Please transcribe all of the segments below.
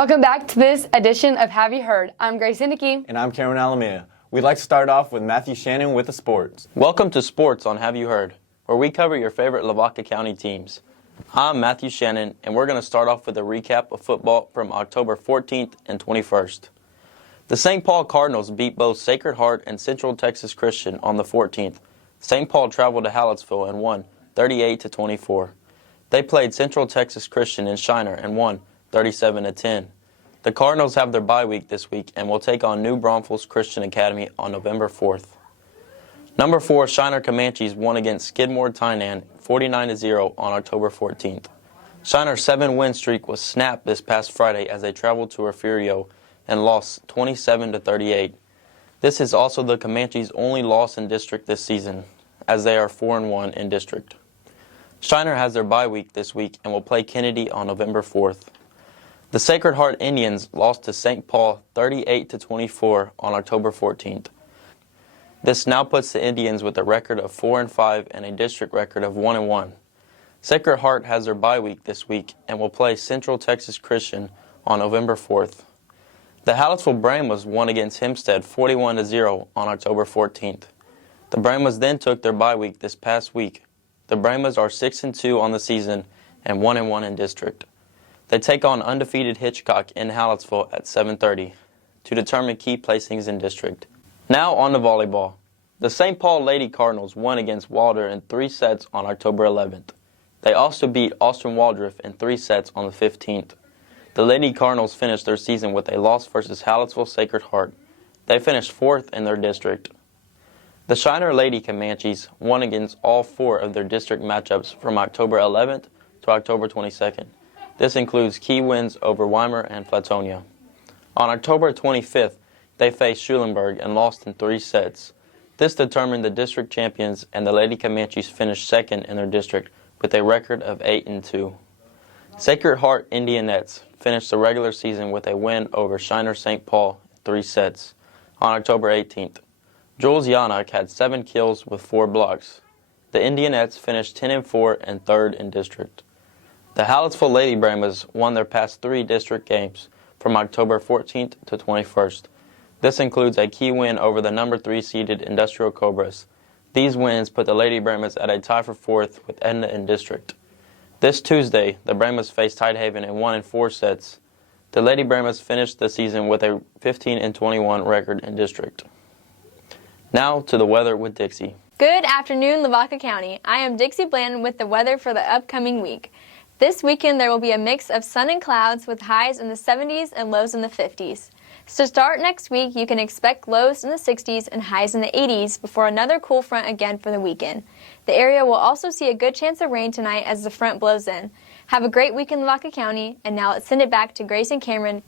Welcome back to this edition of Have You Heard? I'm Grace Inicky. And I'm Cameron Alameda. We'd like to start off with Matthew Shannon with the sports. Welcome to Sports on Have You Heard, where we cover your favorite Lavaca County teams. I'm Matthew Shannon, and we're going to start off with a recap of football from October 14th and 21st. The St. Paul Cardinals beat both Sacred Heart and Central Texas Christian on the 14th. St. Paul traveled to Hallettsville and won 38-24. They played Central Texas Christian in Shiner and won 37-10. The Cardinals have their bye week this week and will take on New Braunfels Christian Academy on November 4th. Number 4 Shiner Comanches won against Skidmore Tainan 49-0 on October 14th. Shiner's 7-win streak was snapped this past Friday as they traveled to Refugio and lost 27-38. This is also the Comanches' only loss in district this season, as they are 4-1 in district. Shiner has their bye week this week and will play Kennedy on November 4th. The Sacred Heart Indians lost to St. Paul 38-24 on October 14th. This now puts the Indians with a record of 4-5 and a district record of 1-1. Sacred Heart has their bye week this week and will play Central Texas Christian on November 4th. The Hallettsville Brahmas won against Hempstead 41-0 on October 14th. The Brahmas then took their bye week this past week. The Brahmas are 6-2 on the season and 1-1 in district. They take on undefeated Hitchcock in Hallettsville at 7:30 to determine key placings in district. Now on to volleyball. The St. Paul Lady Cardinals won against Wilder in 3 sets on October 11th. They also beat Austin Waldriff in 3 sets on the 15th. The Lady Cardinals finished their season with a loss versus Hallettsville Sacred Heart. They finished 4th in their district. The Shiner Lady Comanches won against all 4 of their district matchups from October 11th to October 22nd. This includes key wins over Weimar and Flatonia. On October 25th, they faced Schulenburg and lost in 3 sets. This determined the district champions, and the Lady Comanches finished 2nd in their district with a record of 8-2. Sacred Heart Indianettes finished the regular season with a win over Shiner St. Paul in 3 sets. On October 18th, Jules Yannick had 7 kills with 4 blocks. The Indianettes finished 10-4 and 3rd in district. The Hallettsville Lady Brahmas won their past 3 district games from October 14th to 21st. This includes a key win over the number 3 seeded Industrial Cobras. These wins put the Lady Brahmas at a tie for 4th with Edna in district. This Tuesday, the Brahmas faced Tidehaven and won in 4 sets. The Lady Brahmas finished the season with a 15-21 record in district. Now to the weather with Dixie. Good afternoon, Lavaca County. I am Dixie Bland with the weather for the upcoming week. This weekend there will be a mix of sun and clouds with highs in the 70s and lows in the 50s. To start next week, you can expect lows in the 60s and highs in the 80s before another cool front again for the weekend. The area will also see a good chance of rain tonight as the front blows in. Have a great week in Lavaca County, and now let's send it back to Grace and Cameron.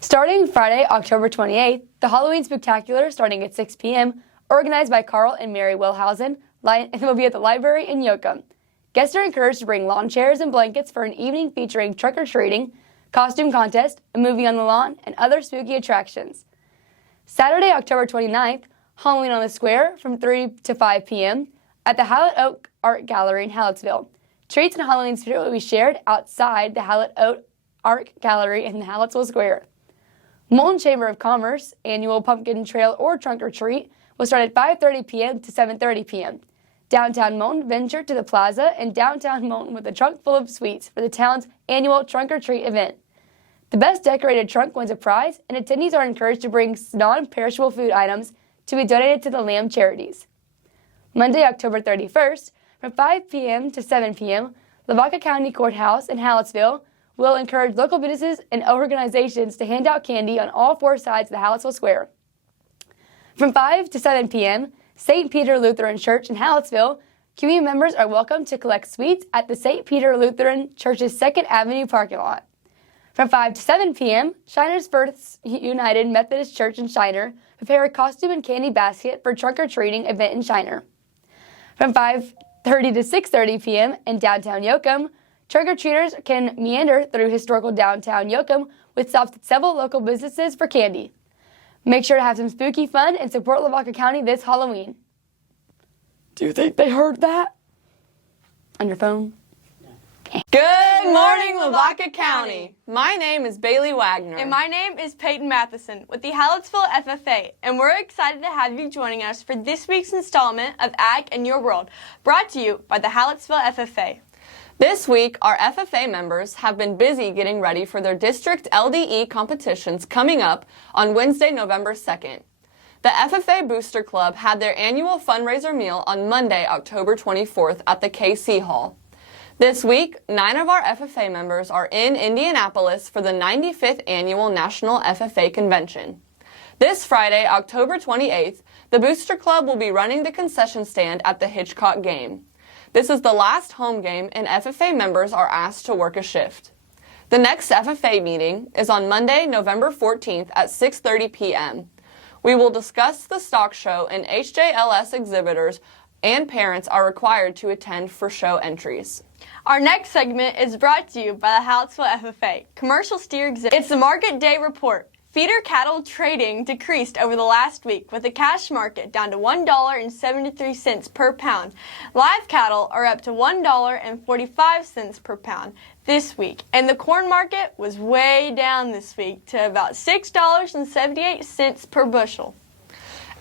Starting Friday, October 28th, the Halloween Spectacular starting at 6 p.m., organized by Carl and Mary Wilhausen, and will be at the library in Yoakum. Guests are encouraged to bring lawn chairs and blankets for an evening featuring trick-or-treating, costume contest, a movie on the lawn, and other spooky attractions. Saturday, October 29th, Halloween on the Square from 3 to 5 p.m. at the Hallett Oak Art Gallery in Hallettsville. Treats and Halloween spirit will be shared outside the Hallett Oak Art Gallery in the Hallettsville Square. Moulton Chamber of Commerce annual pumpkin trail or trunk-or-treat will start at 5:30 p.m. to 7:30 p.m. Downtown Moulton ventured to the plaza in downtown Moulton with a trunk full of sweets for the town's annual trunk-or-treat event. The best decorated trunk wins a prize, and attendees are encouraged to bring non-perishable food items to be donated to the Lamb Charities. Monday, October 31st, from 5 p.m. to 7 p.m., Lavaca County Courthouse in Hallettsville will encourage local businesses and organizations to hand out candy on all 4 sides of the Hallettsville Square. From 5 to 7 p.m., St. Peter Lutheran Church in Hallettsville, community members are welcome to collect sweets at the St. Peter Lutheran Church's 2nd Avenue parking lot. From 5 to 7 p.m., Shiner's First United Methodist Church in Shiner prepare a costume and candy basket for trunk-or-treating event in Shiner. From 5:30 to 6:30 p.m. in downtown Yoakum, trunk-or-treaters can meander through historical downtown Yoakum with stops at several local businesses for candy. Make sure to have some spooky fun and support Lavaca County this Halloween. Do you think they heard that? On your phone? Good morning, Lavaca County. My name is Bailey Wagner. And my name is Peyton Matheson with the Hallettsville FFA, and we're excited to have you joining us for this week's installment of Ag in Your World, brought to you by the Hallettsville FFA. This week, our FFA members have been busy getting ready for their district LDE competitions coming up on Wednesday, November 2nd. The FFA Booster Club had their annual fundraiser meal on Monday, October 24th at the KC Hall. This week, 9 of our FFA members are in Indianapolis for the 95th Annual National FFA Convention. This Friday, October 28th, the Booster Club will be running the concession stand at the Hitchcock game. This is the last home game, and FFA members are asked to work a shift. The next FFA meeting is on Monday, November 14th at 6:30 p.m. We will discuss the stock show, and HJLS exhibitors and parents are required to attend for show entries. Our next segment is brought to you by the Hallettsville FFA Commercial Steer Exhibit. It's the Market Day Report. Feeder cattle trading decreased over the last week, with the cash market down to $1.73 per pound. Live cattle are up to $1.45 per pound this week, and the corn market was way down this week to about $6.78 per bushel.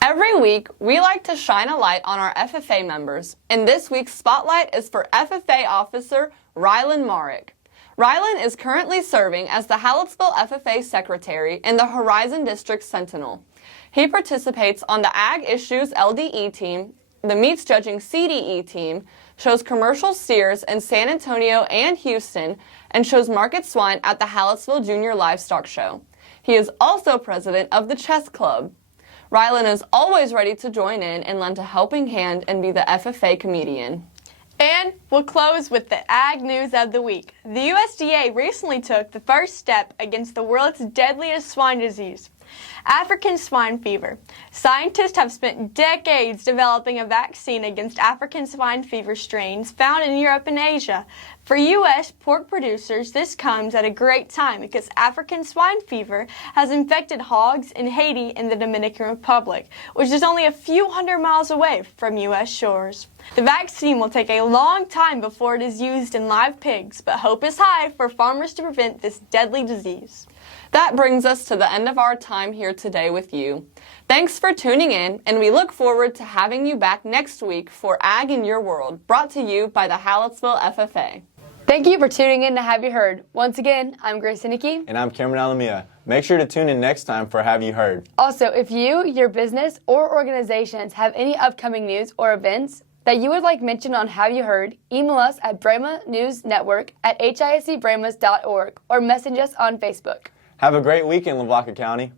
Every week, we like to shine a light on our FFA members, and this week's spotlight is for FFA officer Rylan Marick. Rylan is currently serving as the Hallettsville FFA Secretary in the Horizon District Sentinel. He participates on the Ag Issues LDE team, the Meats Judging CDE team, shows commercial steers in San Antonio and Houston, and shows market swine at the Hallettsville Junior Livestock Show. He is also president of the Chess Club. Rylan is always ready to join in and lend a helping hand and be the FFA comedian. And we'll close with the Ag News of the Week. The USDA recently took the first step against the world's deadliest swine disease, African swine fever. Scientists have spent decades developing a vaccine against African swine fever strains found in Europe and Asia. For U.S. pork producers, this comes at a great time because African swine fever has infected hogs in Haiti and the Dominican Republic, which is only a few hundred miles away from U.S. shores. The vaccine will take a long time before it is used in live pigs, but hope is high for farmers to prevent this deadly disease. That brings us to the end of our time here today with you. Thanks for tuning in, and we look forward to having you back next week for Ag in Your World, brought to you by the Hallettsville FFA. Thank you for tuning in to Have You Heard. Once again, I'm Grace Inicky. And I'm Cameron Alamia. Make sure to tune in next time for Have You Heard. Also, if you, your business, or organizations have any upcoming news or events that you would like mentioned on Have You Heard, email us at bremanewsnetwork@hiscbramas.org or message us on Facebook. Have a great week in Lavaca County.